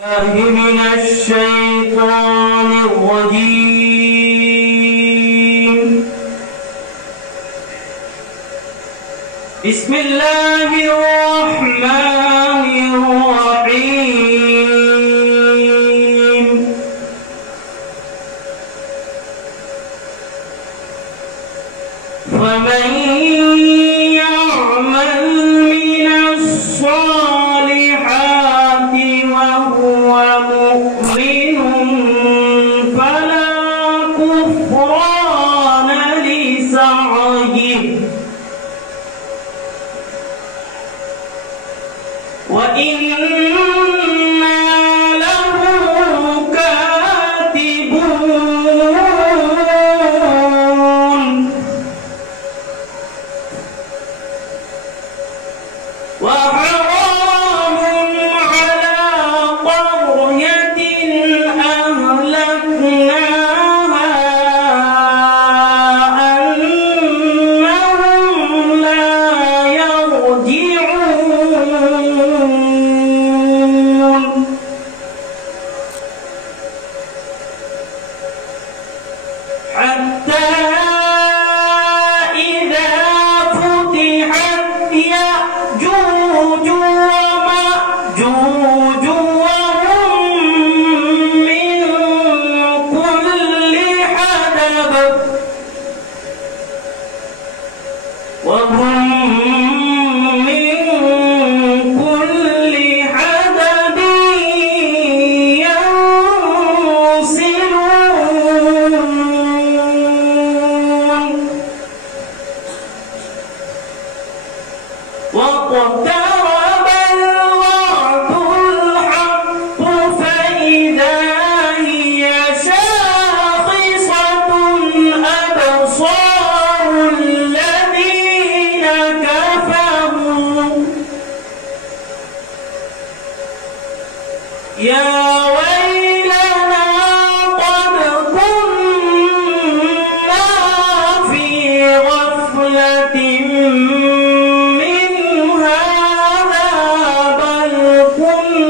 من الشيطان الرجيم. بسم الله الرحمن الرحيم. فمن يعمل من الصالحات وهو مؤمن فلا كفران لسعيه وإنا له كاتبون. وحرام على قرية أهلكناها أنهم لا يرجعون. حتى إذا فتحت يأجوج ومأجوج وهم من كل حدب ينسلون. واقترب الوعد الحق فإذا هي شاخصة أبصار الذين كفروا يا ويلنا قد كنا في غفلة من هذا بل كنا